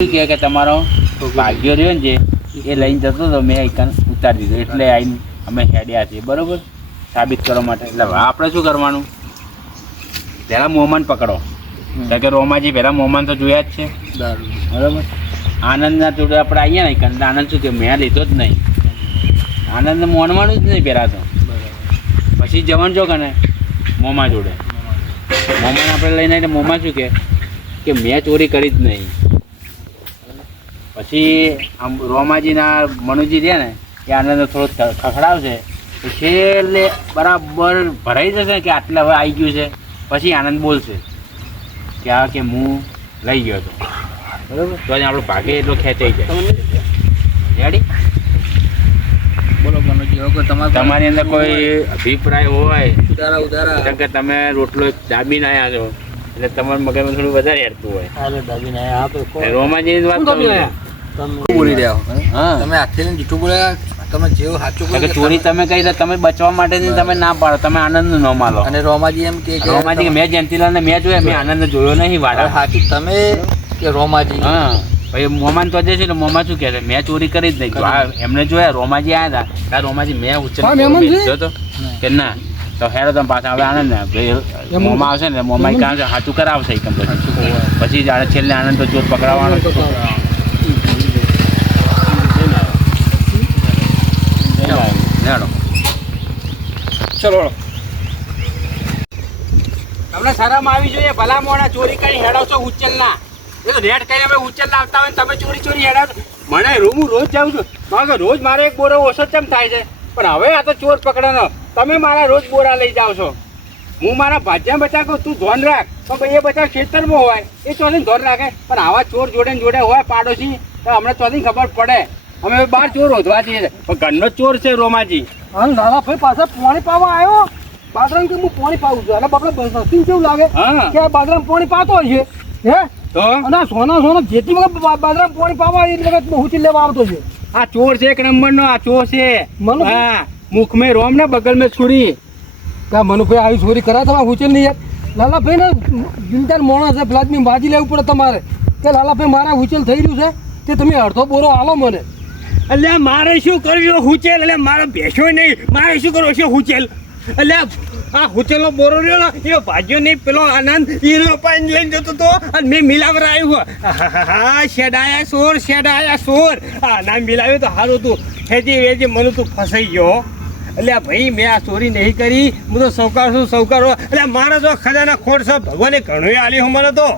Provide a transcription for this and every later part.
કે તમારો ભાગ્યો રહ્યો ને જે એ લઈને જતો હતો મેં એકન ઉતારી દીધો એટલે આવીને અમે હેડ્યા છીએ બરાબર સાબિત કરવા માટે. એટલે આપણે શું કરવાનું, પહેલાં મોમાન પકડો કારણ કે રોમાજી પહેલાં મોમાન તો જોયા જ છે બરાબર. આનંદના જોડે આપણે આવીએ ને એકન આનંદ શું કે મેં લીધો જ નહીં, આનંદ મોનવાનું જ નહીં પહેલાં તો. પછી જવાનું છો કે ને મોમા જોડે, મોમાને આપણે લઈને આવીને મોમા શું કે મેં ચોરી કરી જ નહીં. પછી આમ રોમાજીના મનુજી રહ્યા ને એ આનંદ થોડો ખખડાવશે તો છેલ્લે બરાબર ભરાઈ જશે કે આટલા હવે આવી ગયું છે. પછી આનંદ બોલશે કે આ કે હું લઈ ગયો હતો બરાબર, તો આપણો ભાગે એટલો ખેંચાઈ જાય. રેડી? બોલો મનોજી, તમારી અંદર કોઈ અભિપ્રાય હોય કે તમે રોટલો દાબીને આવ્યા છો એટલે તમારા મગજમાં થોડું વધારે હેરતું હોય. રોમાજીની વાત કરું બોલી રહ્યા હા, તમે આખી જૂઠું બોલ્યા. તમે જેવું સાચું ચોરી તમે કહી તમે બચવા માટે તમે ના પાડો, તમે આનંદ નો માલો. અને રોમાજી એમ કે રોમાજી મેં જયંતીલાલને મેં જોયા, મેં આનંદ જોયો નહીં વાડા. સાચી તમે કે રોમાજી? હા ભાઈ મોમાન તો જશે ને મોમા શું કહે છે મેં ચોરી કરી જ નહીં. એમને જોયા રોમાજી આવ્યા હતા, રોમાજી મેં ઉચ્ચર તો કે ના તો હેરો તમે પાછા હવે આનંદ ને મોમા આવશે ને મોમા કામ છે સાચું કરાવશે પછી જાણે છેલ્લે આનંદ તો ચોર પકડાવવાનો. ચલો તમને શરમ આવી જોઈએ, ભલા મોડા ચોરી કરી હેડાવશો ઉચ્ચલના. એ તો રેડ કરીને અમે ઉચ્ચલ લાવતા હોય તમે ચોરી હેડાવશો. મને હું રોજ જાઉં છું કારણ કે રોજ મારે એક બોરો ઓછો ચમ થાય છે, પણ હવે આ તો ચોર પકડેનો તમે મારા રોજ બોરા લઈ જાઓ છો. હું મારા ભાજ્યા બચા કહું તું ધોન રાખ, પણ એ બધા ખેતરમાં હોય એ ચોથી ધોન રાખે, પણ આવા ચોર જોડે જોડે હોય પાડોશી તો અમને ચોથી ખબર પડે. અમે બાર ચોર શોધવા જઈએ પણ ઘરનો ચોર છે રોમાજી. હા નાના ભાઈ પાછા પાણી પાવા આવ્યો બાજરામ કે હું પાણી પાવું છું અને બાપડા સસ્તી કેવું લાગે કે આ બાજરામ પાણી પાતો હોય છે હે તો અને સોના જેથી વખત બાજરામ પાણી પાવા એ વખત હુચી લેવા આવતો છે. આ ચોર છે એક નંબરનો, આ ચોર છે. હા મુખ મેં રોમ ને બગલ મેં છુરી. કે મનુભાઈ આવી ચોરી કરા તમારે હુચેલ નહીં યાર. લાલાભાઈ ને દિલદાર માણસ છે, પેલા બાજી લેવું પડે તમારે કે લાલાભાઈ મારા હુચેલ થઈ રહ્યું છે તે તમે અડધો બોરો આલો મને. એટલે મારે શું કરવું હુચેલ, એટલે મારે ભેંસો નહીં, મારે શું કરવું છે હુચેલ. એટલે આ હુચેલનો બોરો રહ્યો ને એ ભાજ્યો નહીં, પેલો આનંદ હીરો પાણી લઈને જતો હતો અને મેં મિલાવર આવ્યું. હા શેડાયા સોર હા ના મિલાવ્યું તો સારું હતું. ખેજી વેજી મને તું ફસાઈ ગયો. એટલે ભાઈ મેં આ ચોરી નહીં કરી, હું તો સૌકાર છું સૌકારો. એટલે મારે તો ખજાના ખોટ છે, ભગવાને ઘણું આલી હું મને તો.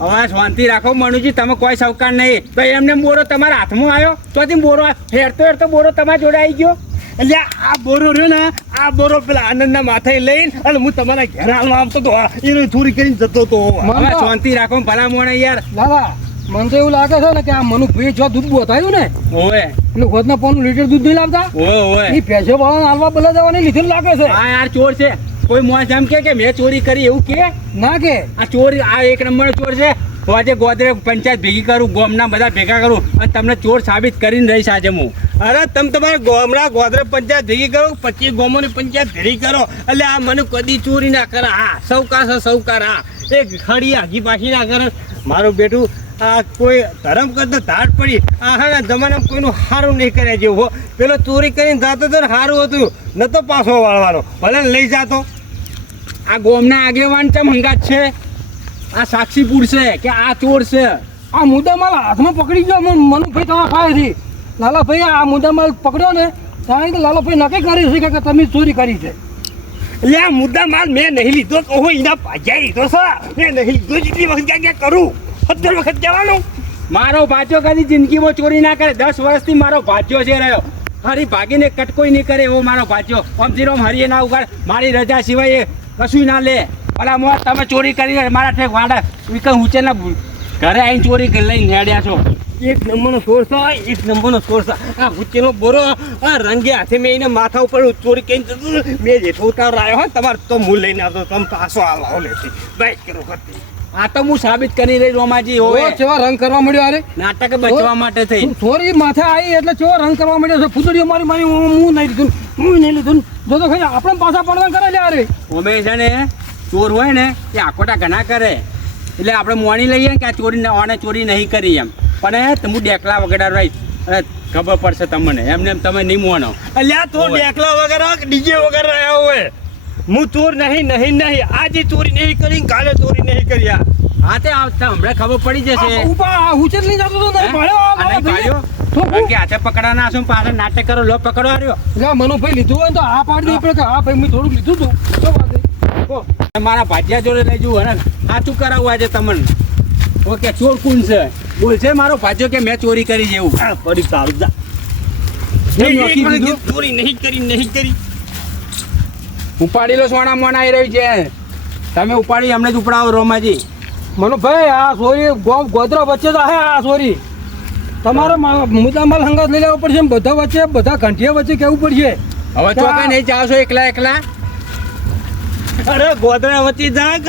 હવે શાંતિ રાખો મનુજી, તમે કોઈ સૌકાર નહીં તો એમને બોરો તમારા હાથમાં આવ્યો તો બોરો હેરતો બોરો તમારા જોડે આવી ગયો. એટલે આ બોરો રહ્યો ને આ બોરો પેલા આનંદના માથે લઈને અને હું તમારા ઘેર હાલમાં આવતો હતો એને ચોરી કરીને જતો હતો. હવે શાંતિ રાખો ભલા મોણે યાર. દાદા મને તો એવું લાગે છે ને કે આ મનુભાઈ જો દૂધ બતાવ્યું ને ઓય એટલે ખોદના 5 લીટર દૂધ નહીં લાવતા ઓય એ ભેંસો વાળા હાલવા બોલા જવાની લીધેલું લાગે છે. હા યાર ચોર છે. કોઈ મોસ એમ કે મેં ચોરી કરી એવું કે ના કે આ ચોરી આ એક નંબર ચોર છે. તો આજે ગોદરે પંચાયત ભેગી કરું, ગોમના બધા ભેગા કરું અને તમને ચોર સાબિત કરીને રહીશ આજે હું. અરે તમે તમારા ગોમડા ગોદરે પંચાયત ભેગી કરો, 25 ગોમોની પંચાયત ભેગી કરો. એટલે આ મને કદી ચોરી ના કરે. હા સૌકાર છે સૌકાર. હા એક ખડી આગી પાછી ના કરે. મારું બેટું આ કોઈ ધર્મ કરતા ધાડ પડી આ હા જમાનામાં કોઈનું સારું નહીં કરે જેવું. પેલો ચોરી કરીને જતો તો સારું હતું, નતો પાછો વાળવાનો, ભલે લઈ જાતો. આ ગોમના આગેવાન ચમ હંગાત છે, આ સાક્ષી પૂરશે કે આ ચોર છે. આ મુદ્દામાલ હાથમાં પકડી ગયો મનુભાઈ તમારા ખાયથી. લાલાભાઈ આ મુદ્દામાલ પકડ્યો ને કારણ કે લાલાભાઈ નક્કી કરી છે કે તમે ચોરી કરી છે. એટલે આ મુદ્દા માલ મેં નહીં લીધો તો એના ભાજ્યા લીધો છે. મેં નહીં લીધો જેટલી વખત ક્યાં કરું 17 વખત જવાનું. મારો ભાજ્યો કદી જિંદગીમાં ચોરી ના કરે. 10 વર્ષથી મારો ભાજ્યો છે રહ્યો. હરી ભાગીને કટકોઈ નહીં કરે એવો મારો ભાજ્યો. ઓમથી રોમ હરીએ ના ઉગાડ, મારી રજા સિવાય કશું ના લે. ભલા મોર તમે ચોરી કરી મારા ઠેક વાડા વિકમ ઉચેના ઘરે આવીને ચોરી લઈને હેડ્યા છો. એક નંબરનો સોર છે, એક નંબરનો સોર છે. આ ઉચેનો બોરો આ રંગે હાથે મેં એને માથા ઉપર ચોરી કરીને જતું મેં જેઠો ઉતાર આવ્યો હોય તમારે તો હું લઈને આવતો તમે પાછો આવો લેતી બાઈક કરો કરતી. આ તો હું સાબિત કરી રહી રોમાજી. હોય કેવા રંગ કરવા મળ્યો અરે નાટક બચવા માટે થઈ ચોરી માથે આવી એટલે કેવો રંગ કરવા મળ્યો છે. ફૂદડીઓ મારી હું નહીં લીધું જો તો ખાઈ આપણે પાછા પડવા કરે લે અરે. અમે છે ને ચોર હોય ને એ આકોટા ઘણા કરે એટલે આપણે મોણી લઈએ ને કે આ ચોરી ઓને ચોરી નહીં કરી એમ પણ હું ડેકલા વગેરે રહીશ અને ખબર પડશે તમને એમને એમ તમે નહીં મોનો અલ્યા તું ડેકલા વગર ડીજે વગર રહ્યો હોય હું ચોર નહીં આજે ચોરી નહીં કરી કાલે ચોરી નહીં કરી હા તે હમણાં ખબર પડી જશે હુચેલ લઈ જતો તો નહીં ભાળ્યો આ નહીં પાડ્યો કારણ કે હાથે પકડા ના છું પાછળ નાટક કરો લો પકડો આવ્યો એટલે મનોભાઈ લીધું હોય ને તો આ પાડી દે કે હા ભાઈ મેં થોડુંક લીધું હતું શું વાત છે? મારા ભાજિયા જોડે લઈ જવું અને સાચું કરાવવું આજે તમને ઓકે ચોર કોણ છે બોલશે મારો ભાજ્યો કે મેં ચોરી કરી છે એવું પડી સારું જા ચોરી નહીં કરી ઉપાડી લો સોના મોના આવી રહ્યું છે તમે ઉપાડી અમને જ ઉપડાવો રોમાજી મનોભાઈ આ સોરી ગોધરા વચ્ચે તો હે આ સોરી તમારે મુદ્દા માલ હંગાત લઈ લેવો પડશે બધા વચ્ચે બધા ઘંટિયા વચ્ચે કેવું પડશે હવે તો કઈ નહીં જાવ છો એકલા અરે ગોદરા વતી જાગ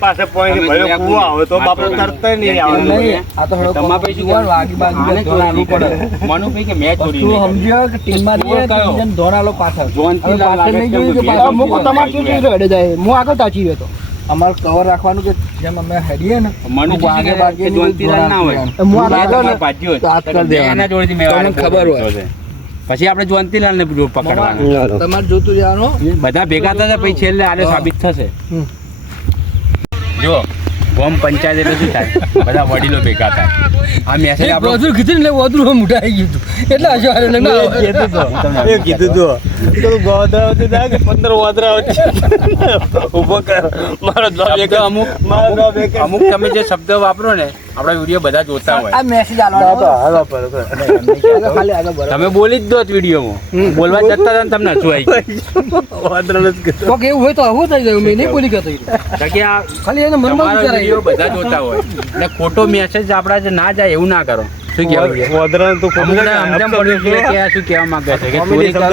પાસે પોઈન્ટ ભર્યો કૂવો આવે તો બાપુ તરત નહીં આવે આ તો હળો તમારે પછી કોણ વાગી બાગી ચોરાવું પડે મનુભાઈ કે મેં ચોરી તું સમજ્યો કે ટીમમાં દે ટીમ ધોરાલો પાછળ જોનથી હવે પાછળ નહીં જોયું કે પાછળ મુકો તમારે શું જોઈ રહ્યો જાય હું આગળ તાચી રહ્યો તો અમારે કવર રાખવાનું કે જેમ અમે હેડીએ ને મનુભાઈ કે જોનથી ના હોય હું આગળ ને ભાજ્યો તો હાથ કરી દેવાનો. એના જોડેથી મેં તમને ખબર હોય. પછી આપણે જોનતીલાલ ને પકડવાનું તમારે જોતું જવાનું બધા ભેગા થશે પછી છેલ્લે આને સાબિત થશે જો ગોમ પંચાયત એટલે શું થાય બધા વડીલો ભેગા થાય આ મેસેજ આપણો વધુ કીધું ને વધુ મોટા આવી ગયું હતું એટલે હજુ હારે ના કીધું તો ગોદરા વતી જાગ 15 ગોદરા વતી ઉભો કર મારો જવાબ એક અમુક તમે જે શબ્દ વાપરો ને આપણા વિડીયો બધા જોતા હોય આ મેસેજ આલવાનો ખાલી આગળ બરાબર તમે બોલી જ દો વિડીયોમાં બોલવા જતા હતા ને તમને શું આવી ગોદરા નથી તો કે એવું હોય તો આવું થઈ જાય મેં નહીં બોલી ગયો કે આ ખાલી એને મનમાં તમારા વિચાર વિડીયો બધા જોતા હોય એટલે ખોટો મેસેજ આપણા જે ના જાય એવું ના કરો શું કહેવું ગોદરા તો સમજણ પડ્યું છે કે આ શું કહેવા માંગે છે કે ચોરી કરો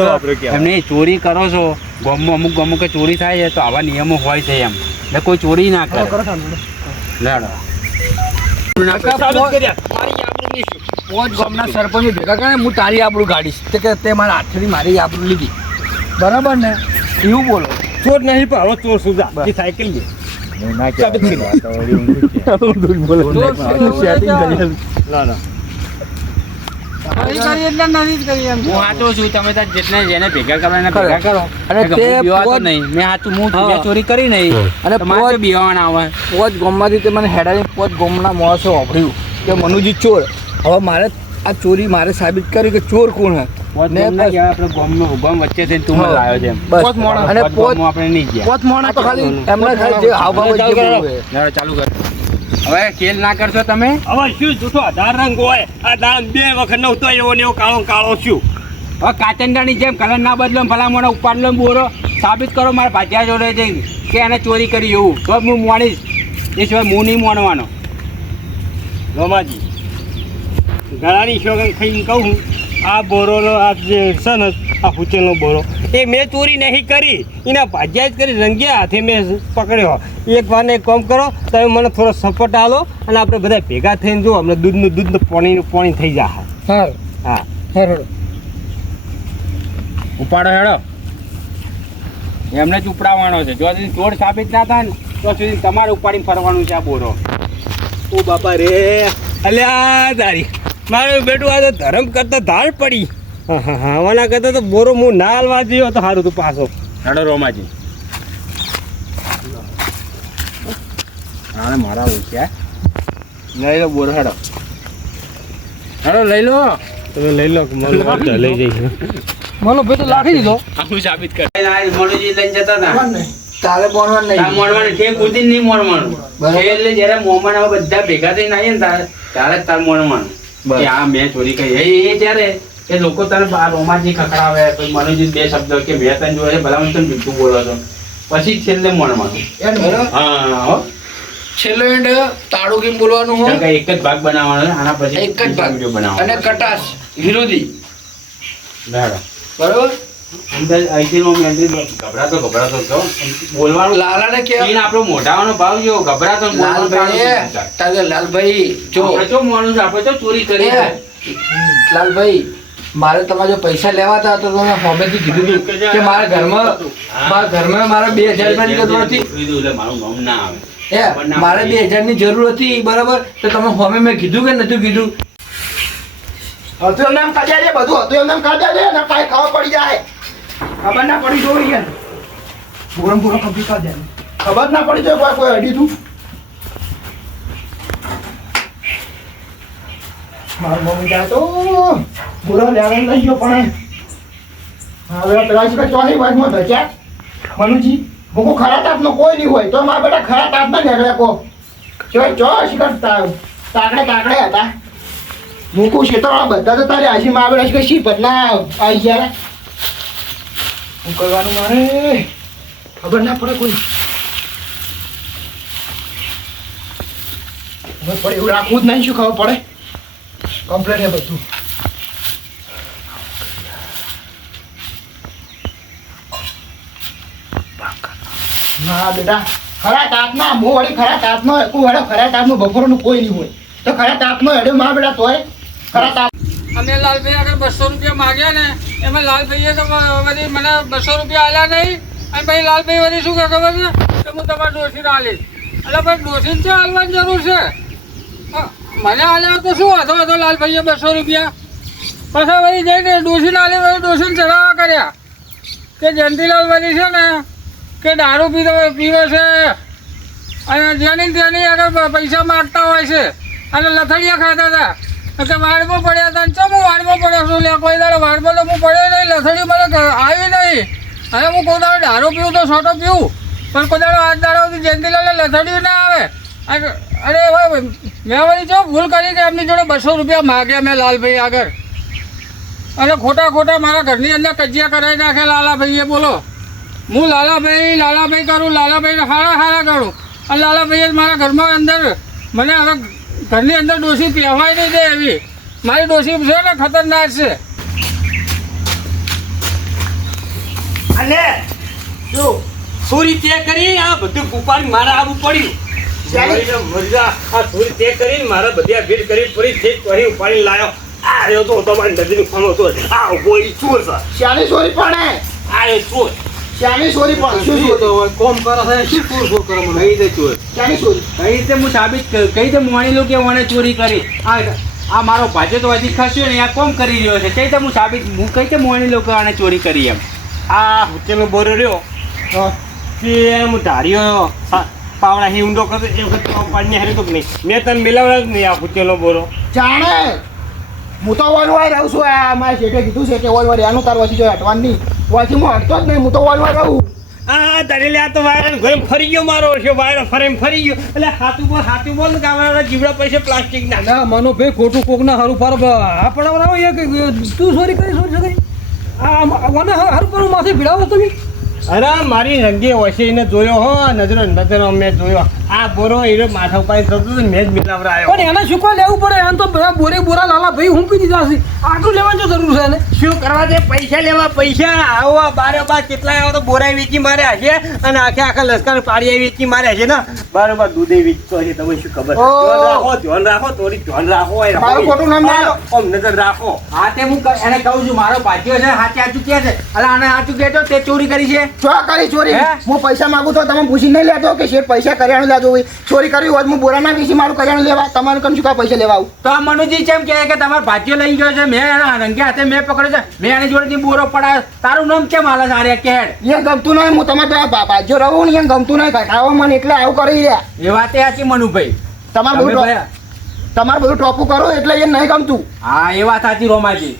એમ નહીં ચોરી કરો છો ગામમાં અમુક ચોરી થાય છે તો આવા નિયમો હોય છે એમ એટલે કોઈ ચોરી ના કરે લેડો પોચ ગામના સરપંચ ભેગા કરે હું તારી આબરૂ ગાડીશ કે તે મારા હાથથી મારી આબરૂ લીધી બરાબર ને એવું બોલો ચોર નહીં પાડો ચોર સુધા સાયકલ લે હું વાંચો છું તમે તાર જેટલા જેને ભેગા કરવા એને ભેગા કરો અને અને તે બીવાતો નહીં મેં હાચું મેં ચોરી કરી નહીં અને તમારે બીવાણ આવે પોચ ગામમાંથી તે મને હેડાની પોચ ગામના માણસો વાપર્યું કે મનુજી ચોર હવે મારે આ ચોરી મારે સાબિત કરી કે ચોર કોણ હે ને આપણે ગામ વચ્ચે થઈને તું મને લાવ્યો છે એમ. બસ અને પોત પોચ ગામમાં આપણે નહીં ગયા પોચ મોણા તો ખાલી એમને ખાલી જે હાવભાવ જે બોલવું હોય. લેડો, ચાલુ કર હવે ખેલ ના કરશો તમે હવે શું જૂઠો આધાર રંગ હોય આ દાળ 2 વખત નહોતો એવો ને એવો કાળો શું હવે કાચંડાની જેમ કલર ના બદલો ભલામણો ઉપાડલો ને બોરો સાબિત કરો મારા ભાજ્યા જોડે જઈને કે એને ચોરી કરી એવું તો જ હું મોણીશ એ સિવાય હું નહીં મોનવાનો રમાજી ગળાની શોગન ખાઈને કહું આ બોરોનો આ જે છે ને આ હુચેલનો બોરો એ મેં ચોરી નહીં કરી એના ભાજ્યા જ કરી રંગ્યા હાથે મેં પકડ્યો એક વારને એક કામ કરો તમે મને થોડો સપોર્ટ આલો અને આપણે બધા ભેગા થઈને જો અમને દૂધનું પાણી થઈ જાય હા હા હા ઉપાડો હેડો એમને જ ઉપડાવવાનો છે જો સુધી ચોર સાબિત ના થાય ને તો સુધી તમારે ઉપાડીને ફરવાનું છે આ બોરો ઓ બાપા રે અલ્યા તારી મારું બેટું આ તો ધર્મ કરતા ધાર પડી હવાના કરતા તો બોરો હું ના હાલવા દયો તો સારું તું પાછો હેડો રોમાજી હા મારા ઓછ્યા લઈ લો બોરો હેડો હેડો લઈ લો તમે લઈ લો મને લઈ જઈશ મને ભાઈ તો લાખી દીધો આનું સાબિત કર મોડુજી લઈને જતા હતા તારે બોલવાનું નહીં તાર મોડવાનું ઠેક ઉધી નહીં મોડવાનું એટલે જ્યારે મોમાં આવા બધા ભેગા થઈને આવીએ ને ત્યારે જ તાર મોડવાનું કે આ મેં ચોરી કરી એ જ્યારે એ લોકો તને રોમાજી ખખડાવે પછી મનુજી 2 શબ્દ કે મેં તને જોયે છે ભલા મને તમે જૂઠું બોલો છો પછી છેલ્લે મોડવાનું હા હો છેલ્લો એન્ડ તાળું કેમ બોલવાનું હો કારણ કે એક જ ભાગ બનાવવાનો છે આના પછી એક જ ભાગ વિડીયો બનાવવાનો અને કટાશ વિરોધી બરાબર બરોબર અંદર અહીંથી નો મેં ગભરાતો છો બોલવાનું લાલાને કે ઈન આપણો મોઢાવાનો ભાવ જો ગભરાતો ને બોલવાનું લાલભાઈ તારે લાલભાઈ જો આપણે તો માણસ આપણે તો ચોરી કરી છે લાલભાઈ મારે તમારે જો પૈસા લેવાતા તો તમે હોમેથી કીધું હતું કે મારા ઘરમાં મારા 2000 રૂપિયાની જરૂર હતી. એટલે મારું નામ ના આવે. મારે 2000 ની જરૂર હતી બરાબર, તો તમે હોમે મેં કીધું કે નતું કીધું? હતું એમને એમ કાઢ્યા છે, બધું હતું એમને એમ કાઢ્યા છે ને કાંઈ ખબર પડી જાય, ખબર ના પડી જોઈ ગયા પૂરો કમ્પ્લીટ કાઢ્યા, ખબર ના પડી જાય કોઈ અડી તું. મારું મમ્મી જાય તો પૂરો લેવલ લઈ ગયો, પણ હવે પેલા છે ચોની વાતમાં ધચ્યા મનુજી મૂકું ખરા તાપનો કોઈ નહીં હોય તો મારા બેટા ખરા તાપના નીકળે કો ચો શિખર તાકડે હતા મૂકું છે તો બધા તો તારે હાજી માં આવેલા છે શી બદલા આવી ગયા શું કરવાનું મારે ખબર ના પડે કોઈ ખબર પડે એવું રાખવું જ નહીં, શું ખબર પડે કમ્પ્લેટ હે બધું. ના બેટા ખરા તાપના હું વળી ખરા તાપનો તું હેડો ખરા તાપનું બપોરનું કોઈ નહીં હોય તો ખરા તાપનો હેડો માં બેટા તોય ખરા તાપ. અમે લાલભાઈ આગળ 200 રૂપિયા માગ્યા ને એમાં લાલભાઈએ તો વળી મને 200 રૂપિયા આલ્યા નહીં. અને ભાઈ લાલભાઈ વળી શું કહે ખબર છે કે હું તમારા ડોશીને આલીશ. એટલે ભાઈ ડોશીને છે આલવાની જરૂર છે, મને આલ્યા તો શું હતો લાલભાઈએ 200 રૂપિયા. પછી વળી જઈને ડોશીને આલી વળી ડોશીને ચડાવવા કર્યા કે જયંતિલાલ વળી છે ને કે દારૂ પીવો છે અને જેની તેની આગળ પૈસા માગતા હોય છે અને લથડિયા ખાતા હતા કે વાડમાં પડ્યા હતા. ચમ હું વાડમાં પડ્યો છું લે, કોઈ દાડો વાડમાં તો હું પડ્યો નહીં, લથડી મને આવી નહીં. અને હું કોઈ દાડો દારૂ પીવું તો છોટો પીવું, પણ કોઈ દાડો હાથ દાડો જયંતિલાલે લથડ્યું ના આવે. અરે ભાઈ મેં વળી જો ભૂલ કરી કે એમની જોડે 200 રૂપિયા માગ્યા મેં લાલભાઈ આગળ, અને ખોટા મારા ઘરની અંદર કજિયા કરાવી નાખે લાલાભાઈએ. બોલો હું લાલાભાઈ કરું, લાલાભાઈને હારા કરું, અને લાલાભાઈએ જ મારા ઘરમાં અંદર મને હવે ઘરની અંદર ડોશી પહેવાય નહીં દે એવી. મારી ડોશી છે ને ખતરનાક છે. અને જો સોરી તે કરી આ બધું ઉપાડી મારા આવું પડ્યું. મજા આ સોરી તે કરીને મારા બધી ભેટ કરી પડી તે કહી ઉપાડી લાયો. આ રહ્યો તો તમારી નદીનો ખાનો હતો, આ કોઈ ચોર છે. શ્યાની સોરી પડે આ એ ચોર શ્યાની સોરી પણ શું તો કોમ કરો છે શું ચોર કરો મને કહી દે ચોર. શ્યાની સોરી કઈ રીતે હું સાબિત કહી રીતે માની લો કે મને ચોરી કરી. આ મારો ભાજ્યો તો હજી ખસ્યો ને આ કોમ કરી રહ્યો છે, કઈ રીતે હું સાબિત કઈ રીતે માની લો કે આને ચોરી કરી એમ. આ હોટેલનો બોરો રહ્યો તે હું ધાર્યો પાવડા હિમડો કરતો એ વખત પાડીને હારી તો નહીં મેં તને મિલાવડા જ નહીં આ હોટેલનો બોરો. જાણે હું તો ઓલવાય રહું છું. આ મારા શેઠે કીધું છે કે ઓલવાય એનું તાર વાંચી જોઈએ હટવાનું નહીં, વાંચી હું હટતો જ નહીં, હું તો ઓલવાય રહું. આ તારે લે આ તો વાયર ઘરે ફરી ગયો મારો છે, વાયર ફરી ગયો એટલે હાથું બોલ કે અમારા જીવડા પૈસા પ્લાસ્ટિક ના. ના મનો ભાઈ ખોટું કોકના હારું પાર આ પડાવરાવો એ કે તું સોરી કરી આ મને હારું પર માથે ભીડાવો તમે. અરે મારી રંગે વસે એને જોયો હો, નજરો મેં જોયો આ બોરો એ માથા ઉપર થતો મેં જ મિલાવરાયો. પણ એને શું કોઈ લેવું પડે? એમ તો બોરા લાલા ભાઈ હું પી દીધા છે, આટલું લેવાની જરૂર છે એને. શું કરવા દે પૈસા લેવા પૈસા આવો બારોબાર કેટલાય આવો તો બોરા વેચી માર્યા છે અને આખા લશ્કર પાડીયા વેચી માર્યા છે ને બારોબાર દૂધે વેચતો છે. તમે શું ખબર ધ્યાન રાખો થોડી ધ્યાન રાખો મારું ખોટું નામ ના લો. ઓમ નજર રાખો. હા તે હું એને કહું છું મારો ભાજ્યો છે સાચું કે છે. અરે આને સાચું કહેતો તે ચોરી કરી છે. શું કરી ચોરી? હું પૈસા માંગુ તો તમે પૂછી નહીં લેતો કે શેઠ પૈસા કરિયાણું લેતો હોય? ચોરી કરી હોય હું બોરા ના વેચી મારું કરિયાણું લેવા, તમારું કેમ શું કાંઈ પૈસા લેવા આવું? તો આ મનુજી કેમ કહે કે તમારો ભાજ્યો લઈ ગયો છે, મેં એના રંગે હાથે મેં પકડ્યો છે, મેં એની જોડેથી બોરો પડાયો. તારું નામ કેમ હાલે સારે કેડ? એ ગમતું નહીં, હું તમારે બાજુ રહું ને એમ ગમતું નહીં, ઘટાડો મને એટલે આવું કરી રહ્યા. એ વાતે સાચી મનુભાઈ. તમારું બધું ટોપું કરો એટલે એ નહીં ગમતું. હા એ વાત સાચી રોમાજી.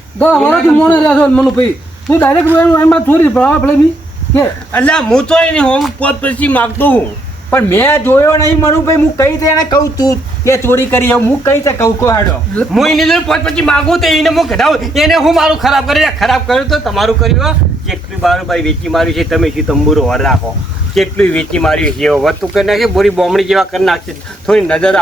મનુભાઈ તું ડાયરેક્ટ એમાં ચોરી પડે કે એટલે હું તો એની હોમ પોત પછી માગતો હું પણ મેં જોયો નહીં મનુભાઈ. હું કઈ રીતે એને કહું તું તે ચોરી કરી હું કઈ રીતે કહું કો હાડો હું એની જોડે પોત પછી માગું તો એને હું કઢાવું એને હું મારું ખરાબ કર્યું તો તમારું કર્યું. જેટલું બારોબાર વેચી માર્યું છે તમે શું તંબુરો વર રાખો, કેટલું વેચી માર્યું છે વસ્તુ કરી નાખે બોરી બોમડી જેવા કરી નાખશે. થોડી નજર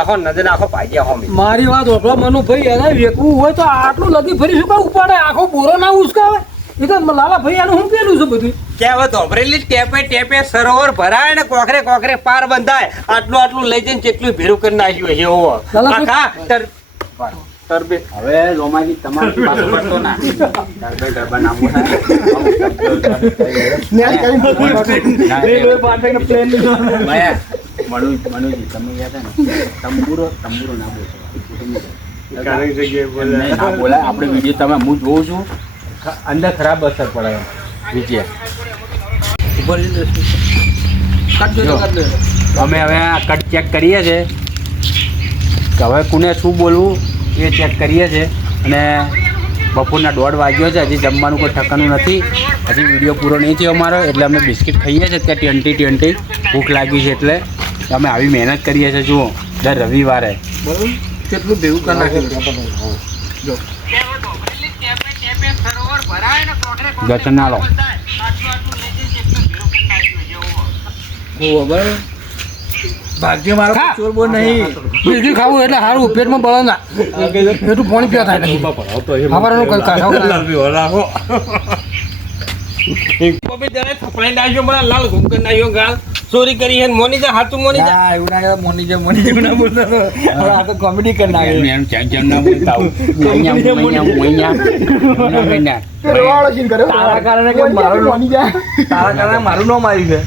રાખો પાજ્યા હોમી. મારી વાત ઓપડા મનુભાઈ એને વેચવું હોય તો આટલું લગી ફરી શું કાંઈ ઉપાડે? આખો બોરો ના ઉસકાવે એ તો લાલા ભાઈ આનું શું પેલું છે બધું કહેવત વાપરેલી ટેપે સરોવર ભરાય ને કોકરે પાર બંધાય. આટલું લઈ જઈને કેટલું ભેરું કરી નાખ્યું છે એવો. હવે રોમાજી તમારે પાછો પડતો ના ટર્બે ગરબા નામ મનુજી તમે યાદ ને તંબુરો ના બોલાય આપણે વિડીયો તમે હું જોઉં છું અંદર ખરાબ અસર પડે વિજય અમે હવે આ કટ ચેક કરીએ છીએ કે હવે કોને શું બોલવું એ ચેક કરીએ છીએ અને બપોરના 1:30 વાગ્યો છે હજી જમવાનું કોઈ ઠકાનું નથી હજી વિડીયો પૂરો નહીં થયો અમારો એટલે અમે બિસ્કિટ ખાઈએ છીએ ત્યાં 20 ભૂખ લાગી છે એટલે અમે આવી મહેનત કરીએ છીએ જુઓ દર રવિવારે બરાબર કેટલું ભેગું કરી નાખ્યું જો દર્શન ના લો બરાબર ભાગ્ય મારો ચોર બોલ નહીં બીજું ખાવું એટલે સારું પેટમાં બળે ના એટલું પાણી પીવા થાય નહીં ખબરનું કઈ કાઢો લાલ ઘૂમકર નાખ્યો ગાલ ચોરી કરી હે મોનીજા હાચું મોનીજા ના એવું ના કહેવાય, મોની જેમ ના બોલતો હવે આ તો કોમેડી કરી નાખે એમ જેમ ના બોલતા આવું તારા કારણે કે તારા કારણે મારું નામ આવ્યું છે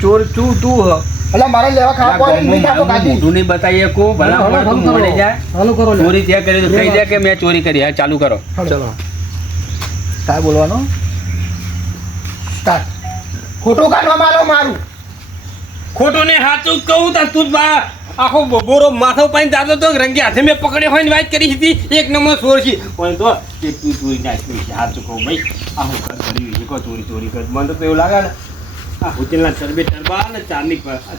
ચોર તું હ એટલે મારે લેવા ખાવા કોઈ નહીં ખાતો કાઢી મોઢું નહીં બતાવીએ કો ભલા તું મોડે જાય ચાલુ કરો લે. ચોરી ત્યાં કરી તો કહી દે કે મેં ચોરી કરી હા ચાલુ કરો ચલો કાય બોલવાનું સ્ટાર્ટ ફોટો કાઢવા માંડો મારું ખોટું ને હાચું કહું તા તું આખો બોરો માથો પાણી દાદો તો રંગે હાથે મેં પકડ્યો હોય ને વાત કરી હતી એક નંબર ચોર છે પણ તો કે તું ચોરી નાખી છે હાચું કહું ભાઈ આ હું કર્યું છે કો ચોરી કર મને તો એવું લાગે ને આ હોટેલના ટરબે ટરબા ને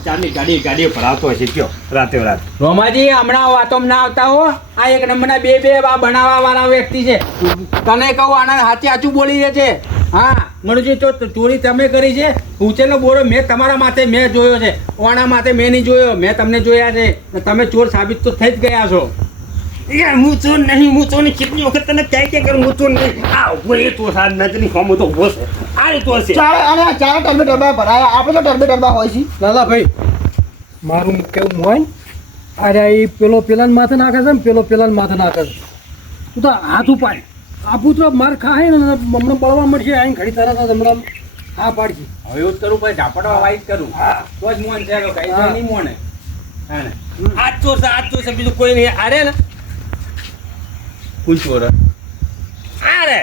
ચારની ગાડીઓ ભરાવતો હશે કયો રાતે રોમાજી હમણાં વાતો ના આવતા હો આ એક નંબરના બે આ બનાવવા વાળા વ્યક્તિ છે તને કહું આના હાચી હાચું બોલી રહે છે હા મનુજી તો ચોરી તમે કરી છે ઉચેનો બોરો મેં તમારા માથે મેં જોયો છે ઓણા માથે મેં નહીં જોયો મેં તમને જોયા છે તમે ચોર સાબિત તો થઈ જ ગયા છો યાર હું ચોર નહીં હું ચોરની કેટલી વખત તને ક્યાં કરું હું ચોર નહીં આ ઉભો એ તો સાદ નજરની ખોમો તો ઉભો છે આ રીતે છે ચાર ટરબે ટરબા ભરાયા આપણે તો ટરબે ટરબા હોય છે લાલા ભાઈ મારું કેવું હોય ને અરે એ પેલાને માથે નાખે છે ને પેલાને માથે નાખે છે તું તો હાથ ઉપાડ આપું તો માર ખાય ને હમણાં બળવા મળશે આઈને ઘડી તરત જ હમણાં હા પાડશે હવે એવું જ કરું ભાઈ ઝાપટવા વાઈટ કરું તો જ મોન છે કઈ નહીં મોને હા ને આ ચોર છે બીજું કોઈ નહીં અરે ને કુલ ચોર અરે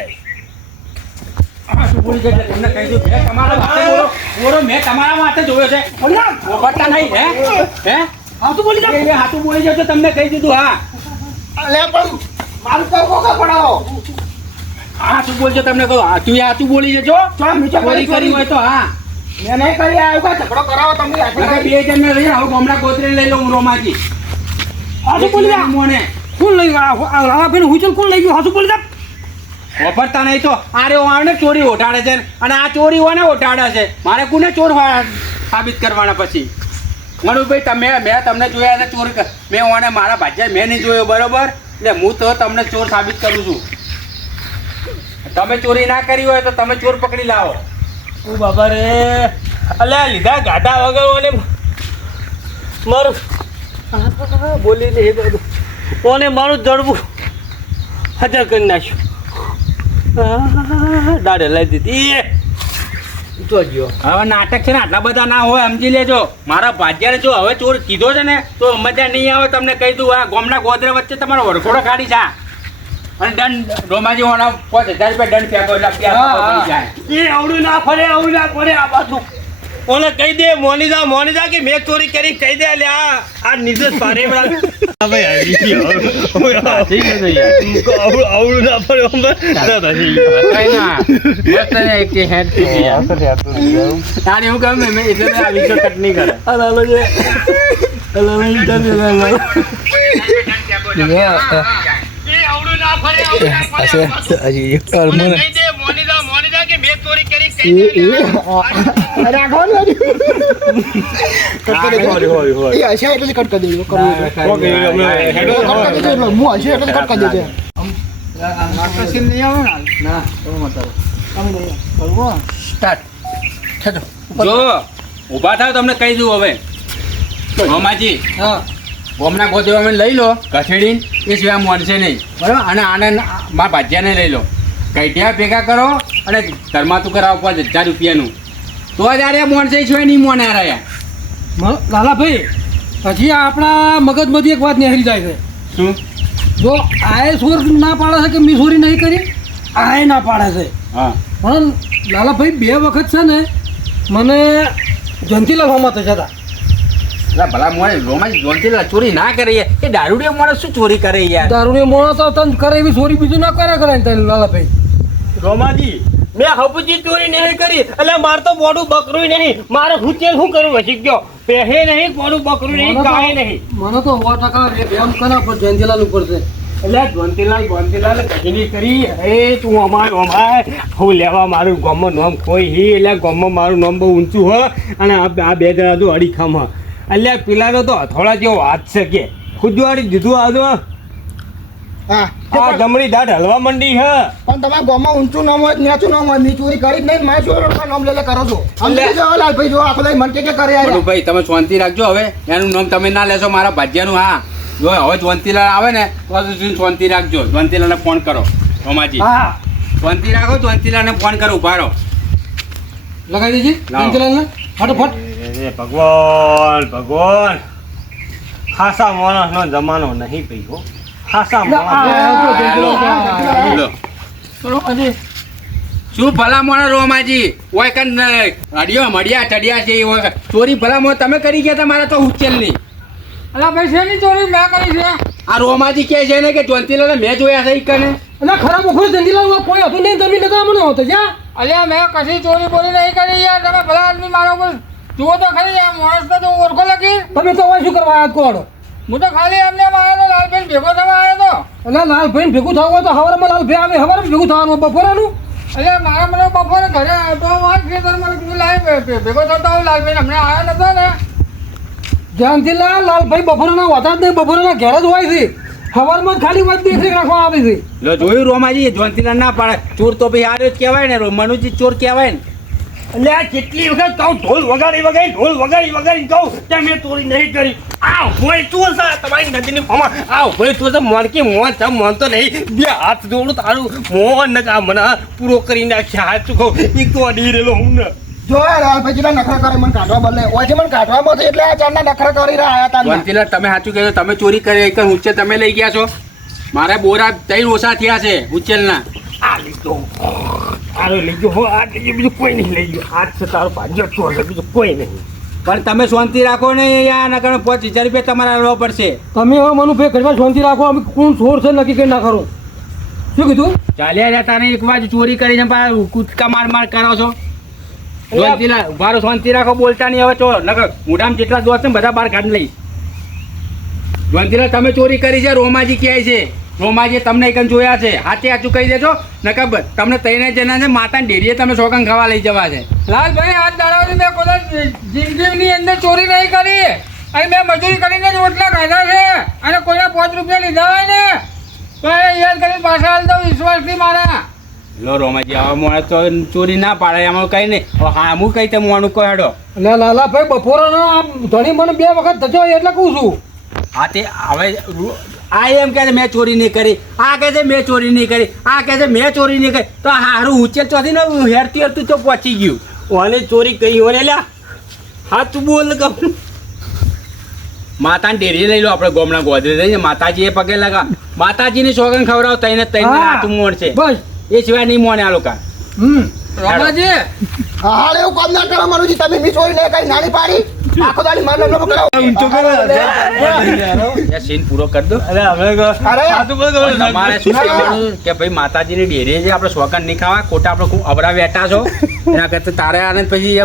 બોલી જશે તમને કહી દઉં મેં તમારા માથે બોલો મેં તમારા માથે જોયો છે ઓગળતા નહીં હે હાથું બોલી જા એ હાથું બોલી જશે તમને કહી દીધું હા લે પણ મારું પર કોકા પડાવો હાથું બોલજો તમને કહું તું હાથું બોલી જજો ચોરી કરી હોય તો હા મેં નહીં કરી આવ્યો ઝઘડો કરાવો તમે હવે બે જણને લઈ આવો ગામડા ગોત્રી લઈ લઉં રોમાજી હાથું બોલી જા મોને કોણ લઈ ગયો લાલા ભાઈ હુચલ કોણ લઈ ગયો હાથું બોલી જા વાપરતા નહીં તો આરે આવને ચોરી ઓઢાડે છે અને આ ચોરી હોય ને ઓઢાડે છે મારે કોને ચોર સાબિત કરવાના પછી મનુભાઈ તમે મેં તમને જોયા છે ચોરી મેં ઓને મારા ભાજ્યા મેં નહીં જોયો બરોબર એટલે હું તો તમને ચોર સાબિત કરું છું તમે ચોરી ના કરી હોય તો તમે ચોર પકડી લાવો ઓ બાબા રે અલ્યા લીધા ગાડા વગર ઓને મારું બોલી ને ઓને મારું જડવું હજાર કરી નાખ્યું દાડે લઈ દીધી તો ગયો હવે નાટક છે ને આટલા બધા ના હોય સમજી લેજો મારા ભાજ્યાને જો હવે ચોર કીધો છે ને તો મજા નહીં આવે તમને કહી દઉં આ ગામના ગોદરે વચ્ચે તમારો વરઘોડો કાઢી છે અને દંડ રોમાજી હોના 5000 રૂપિયા દંડ ફેંકો એટલે જાય એ આવડું ના ફરે આ બાજુ ઓને કહી દે મોનીજા કે મેં ચોરી કરી કહી દે લે આ નિર્દેશ પારે આવડું ના ફરે તારે એવું કહ્યું મેં એટલે આ વિડીયો કટ નહીં કરે મોનીજા કે મેં ચોરી કરી જો ઊભા થાવ તમને કહી દઉં હવે રોમાજી ગોમના ગોદેવા અમે લઈ લો કસેડીને એ સિવાય મોનશે નહીં બરાબર. અને આને મારા ભાજ્યાને લઈ લો કઈટિયા ભેગા કરો અને ઘરમાં તું કરાવો 5000 રૂપિયાનું તો જ આરે મોનશે સિવાય નહીં મોને રહ્યા. લાલાભાઈ હજી આપણા મગજમાંથી એક વાત નીકળી જાય છે. શું? જો આએ સોર ના પાડે છે કે મેં ચોરી નહીં કરી, આએ ના પાડે છે. હા પણ લાલાભાઈ 2 વખત છે ને મને જંતીલાલ હોમાં થયા હતા. એટલે ભલા મોને રોમાજ જોનતીલા ચોરી ના કરે યાર. એ દારૂડિયો માણસ શું ચોરી કરે યાર? દારૂને મોણો તો તને કરે એવી ચોરી બીજું ના કરે ને તને લાલાભાઈ. રોમાજી મેં હપુજી ચોરી નહીં કરી એટલે મારે તો મોડું બકરું નહીં, મારે હુચેલ શું કરું વસી ગયો, પહેરે નહીં મોડું બકરું નહીં, ગાય નહીં. મને તો 100% એમ કરા પણ જયંતિલાલ ઉપર છે. એટલે ગોંતીલાલ કજની કરી અરે તું અમાર હું લેવા મારું ગામમાં નામ કોઈ હી એટલે ગામમાં મારું નામ બહુ ઊંચું હ અને આ 2 જણા તો અડીખમ હ એટલે પેલાનો તો હથોડા જેવો હાથ છે કે ખુદવાડી દીધું આ હા આ જમણી દાઢ હલવા મંડી હ. પણ તમારા ગામમાં ઊંચું નામ હોય નીચું નામ હોય, મેં ચોરી કરી જ નહીં, મારે ચોરી નામ લે કરો છો. સમજી જાઓ લાલભાઈ, જો આખો દાડી મન કે કરે યાર. ભાઈ તમે શાંતિ રાખજો. હવે એનું નામ તમે ના લેશો મારા ભાજ્યાનું. હા જો હવે જોનતીલાલ આવે ને તો શાંતિ રાખજો. જોનતીલાલને ફોન કરો રોમાજી. હા શાંતિ રાખો. જોનતીલાલને ફોન કરો. ઉભા રહો. લગાવી દેજે લાવો. જયંતિલાલને ફટાફટ. ભગવાન ખાસા માણસનો જમાનો નહીં પીવો, ખાસા લો. શું ભલામણ રોમાજી ઓય કન અડિયો મડિયા ટડિયા છે એ હોય. ચોરી ભલામણ તમે કરી ગયા તમારા તો ઉચ્ચેલ નહીં. અલા ભાઈ શેની ચોરી મેં કરી છે? આ રોમાજી કહે છે ને કે જોનતીલાલને મેં જોયા છે ઈ કને. અને ખરા મુખો જયંતિલાલ કોઈ હતું નહીં, તમે નતા મને હોતો જા. અલ્યા મેં કશી ચોરી બોરી નહીં કરી યાર. તમે ભલા આદમી મારા ઉપર જુઓ તો ખરી યાર, માણસ તો ઓળખો લગી. તમે તો હોય શું કરવા આયા કોડો? હું તો ખાલી એમને આવ્યો તો લાલભાઈ ભેગો થવા આવ્યો તો. એટલે લાલભાઈ ભેગું થવું હોય તો હવારમાં લાલભાઈ આવે, હવારમાં ભેગું થવાનું બપોરાનું. અલ્યા મારા મને બપોરે ઘરે તો વાત છે તો મને કીધું લાવી ભેગો થતો હું લાલભાઈ હમણાં આવ્યો નતો ને. જયંતિલાલ લાલભાઈ બપોરના હોતા જ નહીં, બપોરના ઘેર જ હોય છે. હવારમાં જ ખાલી વાત દેખરેખ રાખવા આવે છે. લો જોયું રોમાજી જોનતીલાલ ના પાડે. ચોર તો ભાઈ આર્યો જ કહેવાય ને. મનુજી ચોર કહેવાય ને. એટલે આ કેટલી વખત કહું ઢોલ વગાડી કહું કે મેં ચોરી નહીં કરી. આ હોય તું છે તમારી નદીની ફોમાં આ હોય તું છે મોનકી મોન તો નહીં. 2 હાથ જોડું તારું મોન ને આ મને પૂરો કરી નાખ્યા. હાથ કહું એક તો અડી રહેલો હું ને. જો લાલભાઈ જેટલા નખરા કરે મને કાઢવા બદલે ઓજે મને કાઢવામાં તો એટલે આ ચારના નખરા કરી રહ્યા હતા. જોનતીલાલ તમે સાચું કહેજો. તમે ચોરી કરી એક ઉચ્ચે તમે લઈ ગયા છો. મારા બોરા 3 ઓછા થયા છે ઉચ્ચેલના. આ લઈ ગયો આરો લઈ ગયો હો. આ લઈ ગયો બીજું કોઈ નહીં લઈ ગયો. હાથ છે તારો ભાગ્ય ચોર છે બીજું કોઈ નહીં. પણ તમે શાંતિ રાખો ને યાર. નકર 5000 રૂપિયા તમારે આલવા પડશે. તમે હવે મનુભાઈ ઘરમાં શાંતિ રાખો. અમે કોણ ચોર છે નક્કી કરી ના કરો. શું કીધું? ચાલ્યા જતા ને એક બાજુ ચોરી કરીને પાછા કૂદકા માર કરો છો. જોનતીલાલ ઉભારો શાંતિ રાખો. બોલતા નહીં હવે. ચોર નકર મોઢામાં જેટલા દોસ્ત છે ને બધા બહાર કાઢી લઈશ. જોનતીલાલ તમે ચોરી કરી છે. રોમાજી કહે છે. રોમાજીએ તમને એક જોયા છે. હાથે હાચું કહી દેજો નકર તમને 3 જણા છે માતાની ડેરીએ તમે સોગંદ ખાવા લઈ જવા છે. લાલભાઈ આજ દાડાની મેં કોઈ જિંદગીની અંદર ચોરી નહીં કરી. અને મેં મજૂરી કરીને જ રોટલા ખાધા છે. અને કોઈને 5 રૂપિયા લીધા હોય ને તો એને યાદ કરીને પાછા હાલ દઉં વિશ્વાસથી મારા. લો રોમાજી હવે મોડે તો ચોરી ના પાડે એમાં કઈ નહીં. હા હું કઈ તે મોણું કહો હેડો. એટલે લાલાભાઈ બપોરનો આમ ધણી મને 2 વખત થજો એટલે કહું છું. હા તે હવે આ એમ કહે છે મેં ચોરી નહીં કરી. આ કહે છે મેં ચોરી નહીં કરી. આ કહે છે મેં ચોરી નહીં કરી. તો હારું ઉચ્ચેલ ચોથી ને હેરતું તો પહોંચી ગયું. ઓને ચોરી કરી ઓને લ્યા હાથ બોલ કહું. માતાની ડેરી લઈ લો આપણે ગોમના ગોદરે જઈને માતાજી એ પગે લગા. માતાજીની સોગંદ ખવડાવ તઈને હાથું મોડશે. બસ એ સિવાય નહીં મોને આ લોકો. રમાજી હાલ એવું કામ ના કરો મનુજી. તમે બી ચોરી નહીં કરી નાની પાડી આખો દાડી મારનો નમો કરાવો. સીન પૂરો કરી દો. અરે હવે અરે તમારે શું કહેવાનું કે ભાઈ માતાજીની ડેરી છે આપણે સોગંદ નહીં ખાવા. ખોટા આપણે ખૂબ અબરા બેઠા છો. એના કરતા તારે આને પછી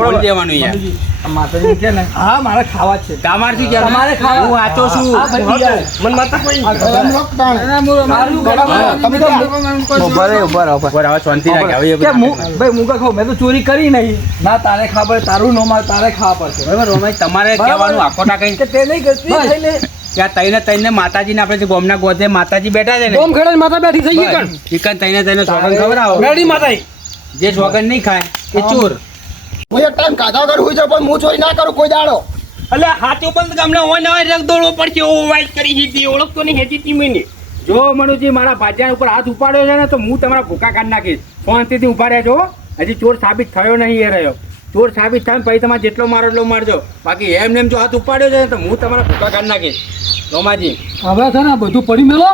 બોલી દેવાનું યાર. માતાજી કે ને હા મારે ખાવા છે. તમારે શું કહેવાનું? તમારે ખાવા. હું વાંચો છું. મન માતા કોઈ બરાબર હવે શાંતિ રાખે. હવે ભાઈ મુકા ખાવ મેં તો ચોરી કરી નહીં. ના તારે ખબર તારું નો માર તારે ખાવા પડશે. બરાબર રોમાઈ તમારે કહેવાનું આખો ટાંકી કે તે નહીં કરતી થઈ લે. ત્યાં તઈને માતાજીને આપણે જે ગોમના ગોદે માતાજી બેઠા છે ને ગોમ ખેડે માતા બેઠી થઈ ગઈ કણ ચિકન તઈને સોગંદ ખવડાવો. રેડી માતા જે સોગંદ નહીં ખાય એ ચોર. હું એક ટાઈમ કાઢા કરું હોય છે પણ હું ચોરી ના કરું કોઈ દાડો. એટલે હાથો બંધ ગામને હોય ને હોય રગ દોડવો પડશે ઓ વાઈટ કરી હીધી ઓળખતો નહીં હેતી ટીમીને જો મનુજી મારા ભાજ્યા ઉપર હાથ ઉપાડ્યો છે ને તો હું તમારા ભૂકા કાઢી નાખીશ. શાંતિથી ઉભા રહેજો. હજી ચોર સાબિત થયો નહીં એ રહ્યો. ચોર સાબિત થાય ને પછી તમારે જેટલો મારો એટલો મારજો. બાકી એમ જો હાથ ઉપાડ્યો છે ને તો હું તમારા ભૂકા કાઢી નાખીશ. રોમાજી હવે છે ને બધું પડી મેલો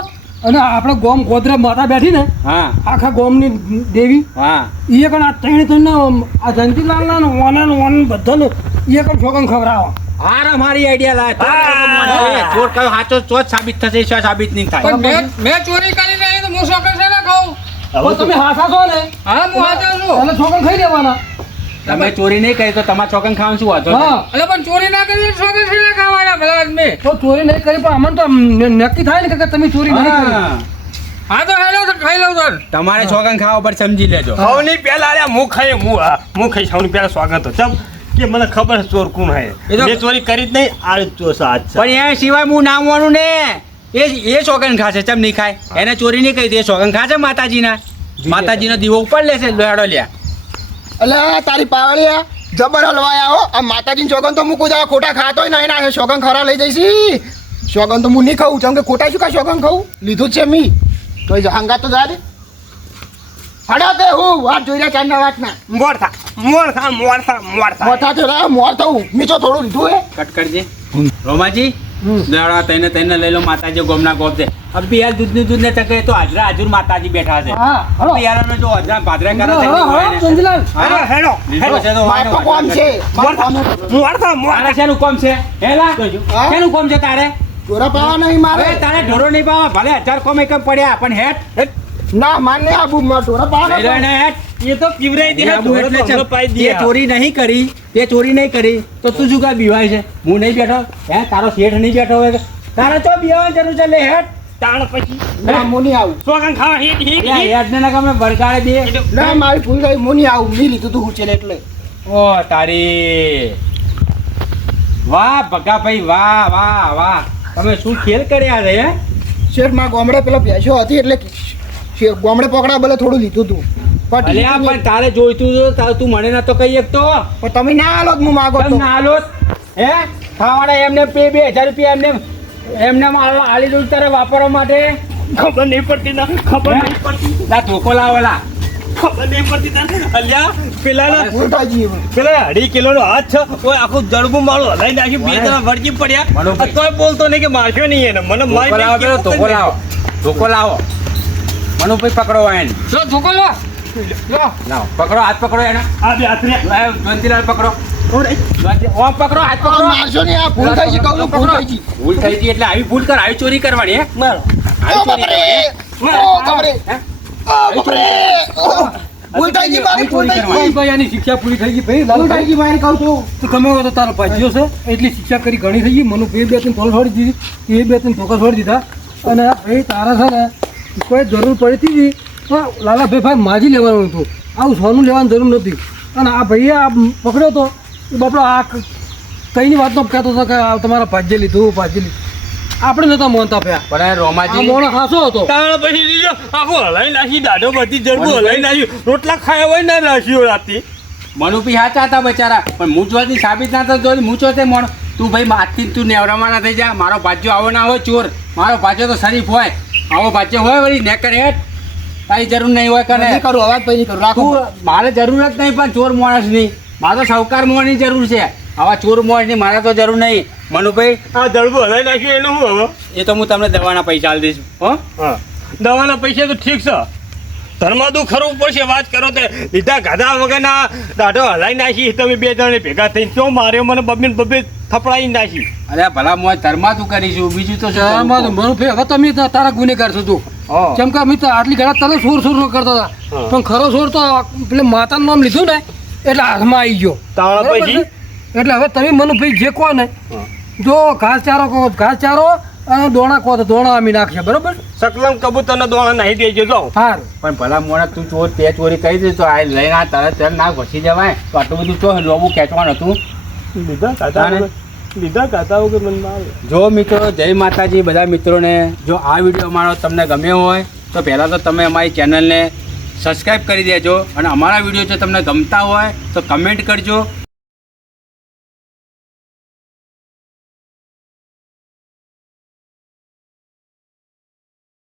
અને આપણે ગોમ ગોદરે માતા બેઠી ને હા આખા ગોમની દેવી હા એ કણ આ ત્રણ આ જયંતિલાલના ને ઓન બધાનું એ કણ છોકન ખવડાવો. હારા મારી આઈડિયા લાય. ચોર કયો સાચો ચોર સાબિત થશે શું સાબિત નહીં થાય. પણ મેં ચોરી કરી નહીં તો હું શોખન છે ને ખાઉં. પણ તમે હાથા છો ને હા હું હાચો છું. અને છોકન ખાઈ દેવાના. તમે ચોરી નહીં કરી તો તમારા છોકન ખાવાનું શું વાંધો છે? હા એટલે પણ ચોરી ના કરી તો શોખન છે ને ખાવાના ભલા આદમી. તો ચોરી નહીં કરી પણ અમને તો નક્કી થાય ને કે તમે ચોરી નહીં કરી. હા. હા તો હેલો તો ખાઈ લઉં તો. તમારે છોકન ખાવા પર સમજી લેજો. સૌની પહેલા અલ્યા હું ખાઈ સૌની પહેલા સ્વાગત હતો ચમ કે મને ખબર છે ચોર કોણ હે એ તો- મેં ચોરી કરી જ નહીં આ ચોર સાચ છે પણ એ સિવાય હું નામ વાળું ને એ છોકન ખાશે ચમ નહીં ખાય. એને ચોરી નહીં કરી દે છોકન ખાશે માતાજીના. માતાજીનો દીવો ઉપર લેશે લોહાડો લ્યા. અલે તારી પાવળિયા જબર હલવાયા હો આ માતાજીની સોગન તો હું કોઈ ખોટા ખાતોય નહીં ના સોગન ખરા લઈ જઈશી સોગન તો હું નહીં ખાઉં ચમ કે ખોટા શું કા સોગન ખાઉં લીધું જ છે મી તો હંગા તો જા દે હડા તે હું વાત જોઈ રહ્યા ચાંદા વાતના મોર મોટા તો રહ્યા મોર થવું મીચો થોડું લીધું હે કટ કરજે. રોમાજી દોડા તઈને લઈ લો માતાજી ગોમના ગોપ દે. હવે પિયાર દૂધ ને ટકે તો હાજરા હાજર માતાજી બેઠા છે. હા હલો પિયારાને જો હાજરા ભાદરા કરે છે હલો, હલો, નહીં ચંદીલાલ. હોય ને. હેડો લીધો છે તો માર તો કોમ છે માર કોમ તારે શેનું કોમ છે હેલા હા? શેનું કોમ છે તારે? ચોરા પાવા નહીં મારે હવે તારે ઢોરો નહીં પાવા ભલે 1000 કોમ એકમ પડ્યા પણ હેઠ ના માનને આબુ માર ચોરા પાવા લઈ લો નહીં. એને હેઠ. એ તો પીવરાઈ દે એ આબુ એટલે ઢોરો તો પાઈ દે તે ચોરી નહીં કરી તે ચોરી નહીં કરી તો તું શું કા બીવાય છે? હું નહીં બેઠો હે તારો શેઠ નહીં બેઠો હોય તારે તો બીવાની જરૂર છે લે હેઠ. તાણ પછી ના હું નહીં આવું સોગન ખાવા હીટ હીટ લે હેઠને ના કામે બરગાડે દે. ના મારી ભૂલ થઈ હું નહીં આવું મેં લીધું તું હુચેલ એટલે ઓ તારી વાહ ભગાભાઈ વાહ વાહ વાહ તમે શું ખેલ કર્યા છે હે? શેર માં ગોમડે પેલા ભેંસો હતી એટલે ગોમડે પકડા ભલે થોડું લીધું તું પણ અલ્યા પણ તારે જોઈતું તો તું મને ના તો કહી શકતો. પણ તમે ના આલો તો હું માગો કેમ તો ના આલો? હે ખાવાના એમને 2000 રૂપિયા એમને આલી દઉં તારે વાપરવા માટે. ખબર નહીં પડતી ના ખબર નહીં પડતી લા ધોકો લાવેલા ખબર નહીં પડતી તને અલ્યા પેલા ભૂલ થઈ ગઈ હવે. પેલા 2.5 કિલોનો હાથ છે ઓય આખું જડબું મારું હલાઈ નાખ્યું બે જણા વળગી પડ્યા મનોભાઈ. આ તોય બોલતો નહીં કે મારશો નહીં એને મને ધોકો લાવો પેલો ધોકો લાવો ધોકો લાવો મનુભાઈ પકડો એને લો ધોકો લો. લો. લાવો પકડો હાથ પકડો એને આ બે હાથ રે લાવ જયંતિલાલ પકડો ઓમ પકડો હાથ આ પકડો. મારશો નહીં, આ ભૂલ થઈ ગઈ કહું છું, ભૂલ થઈ ગઈ. ભૂલ થઈ ગઈ એટલે આવી ભૂલ કર આવી ચોરી કરવાની હે મારો ઓ બાપરે! ઓ બાપરે! હે? ઓ બાપરે! ઓ! ભૂલ થઈ ગઈ મારી, ભૂલ થઈ ગઈ. ભાઈ આની શિક્ષા પૂરી થઈ ગઈ ભાઈ ભૂલ થઈ લાલભાઈ ગઈ મારી કહું છું. તો તમે કહો તો તારો ભાઈઓ છે એટલી શિક્ષા કરી ઘણી થઈ ગઈ મને બે ત્રણ ધોકા છોડી દીધી એ બે ત્રણ ધોકા છોડી દીધા અને આ ભાઈ તારા છે ને કોઈ જરૂર પડતી હતી તો લાલાભાઈ માજી લેવાનું હતું આવું સોનું લેવાની જરૂર નથી અને આ ભાઈએ આ પકડ્યો તો એ બાપડો આ કઈની વાતનો કહેતો હતો કે આ તમારા ભાજ્ય લીધું આપણે નતા માનતા પ્યા પણ આ રોમાજી મોણો ખાસો હતો તાણ પછી દીધો આખું હલાઈ નાખી દાઢો બધી જડબું હલાઈ નાખ્યું રોટલા ખાયા હોય ના નાખ્યો રાતે મનુપી હાચા હતા બચારા પણ હું જોતી સાબિત ના થતો હું ચોથે મોણ તું ભાઈ આજથી તું નેવરામાં ના થઈ જા મારો ભાજ્યો આવો ના હોય ચોર મારો ભાજ્યો તો શરીફ હોય આવો ભાજ્યો હોય વળી નેકર હેઠ તારી જરૂર નહીં હોય કરે નહીં કરું, અવાજ પછી નહીં કરું, રાખો. તું મારે જરૂર જ નહીં પણ ચોર માણસ નહીં મારે તો સાવકાર મોણની જરૂર છે આવા ચોર મોણની મારે તો જરૂર નહીં મનુભાઈ આ જડબું હલાઈ નાખ્યું એનું શું હવે એ તો હું તમને દવાના પૈસા આલી દઈશ હો હા દવાના પૈસા તો ઠીક છે ધર્માદું ખરવું પડશે વાત કરો તે લીધા ગાધા વગરના દાઢો હલાઈ નાખી તમે બે જણે ભેગા થઈને ચો માર્યો મને બબે થપડાઈ નાખી અરે ભલા મોય ધર્મા તું કરીશું બીજું તો શું કરું? મનુભાઈ હવે તમે તારા ગુનેગાર છો તું હા. જેમ કે અમે તો આટલી ઘણા તને સોર કરતા હતા હા. પણ ખરો સોર તો પેલે માતાનું નામ લીધું ને એટલે હાથમાં આવી ગયો તાળા બરોબર પછી? છે? એટલે હવે તમે મનુભાઈ જે કહો ને જો ઘાસચારો કહો ઘાસચારો અને દોણા કહો તો દોણા અમે નાખશે બરોબર સકલમ કબૂતરના દોણા નાહી દેજો જાઓ હાર પણ ભલા મોણા તું ચોર તે ચોરી કરી દે તો આ લઈને આ તરત ના ઘસી જવાય તો આટલું બધું તો લોબું ખેંચવાનું હતું લીધા ગાધા વગર લીધા ગાધા વગર મને મારે જો મિત્રો જય માતાજી બધા મિત્રોને જો આ વિડીયો અમારો તમને ગમ્યો હોય તો પહેલાં તો તમે અમારી ચેનલને સબસ્ક્રાઈબ કરી દેજો અને અમારા વિડીયો જો તમને ગમતા હોય તો કમેન્ટ કરજો